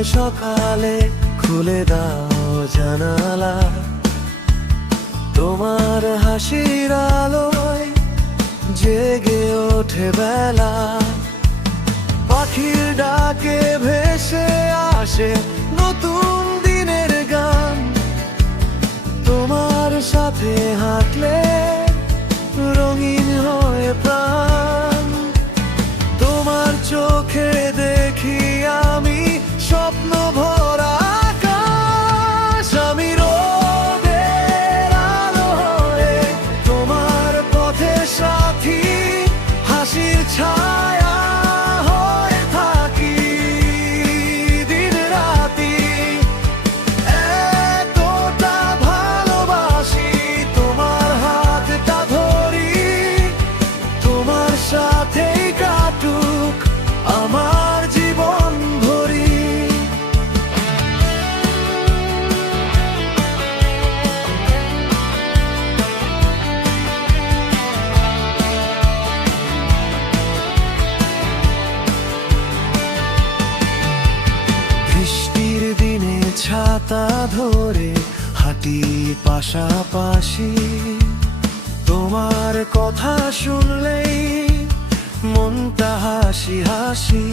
হয় সকালে খুলে দাও জানালা, তোমার হাসির আলোয় জেগে ওঠে বেলা। পাখির ডাকে ভেসে আসে নতুন দিনের গান, তোমার সাথে হাঁটলে রঙিন হয়ে প্রাণ। তোমার চোখে দেখি আমি স্বপ্ন ভরা আকাশ, আমি রোদের আলো হয়ে তোমার পথের সাথী, হাসির ছায়া হয়ে থাকি দিন রাতি। এতটা ভালোবাসি তোমার হাতটা ধরি, তোমার সাথেই কাটুক আমার জীবন ভরি। বৃষ্টির দিনে ছাতা ধরে হাঁটি পাশাপাশি, তোমার কথা শুনলেই মনটা হাসি হাসি।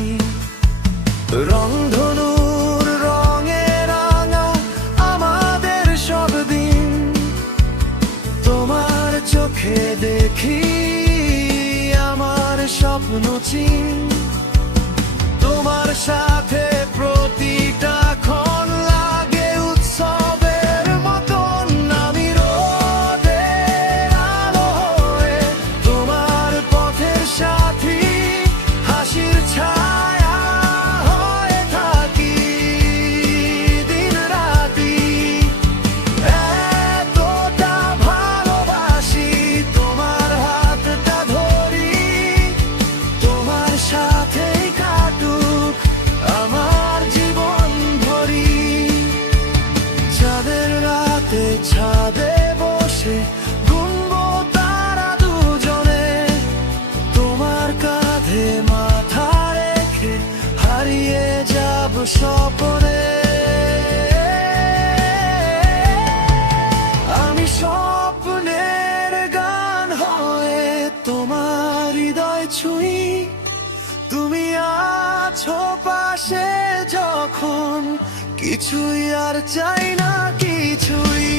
রংধনুর রঙে রাঙা আমাদের সব দিন, তোমার চোখে দেখি আমার স্বপ্ন চিন। তোমার সাথে প্রতিটা ক্ষণ লাগে উৎসবের মতন, আমি রোদের আলো হয়ে তোমার পথের সাথী, হাসির ছায়া হয়ে থাকি দিন রাতি। এতটা ভালোবাসি তোমার হাতটা ধরি, তোমার সাথেই কাটুক আমার জীবন ভরি। চাঁদের রাতে ছাদে বসে গুনবো তারা দুজনে, তোমার কাঁধে মাথা রেখে হারিয়ে যাব স্বপ্নে। আমি স্বপ্নের গান হয়ে তোমার হৃদয় ছুঁই, তুমি আছো পাশে যখন কিছুই আর চাই না কিছুই।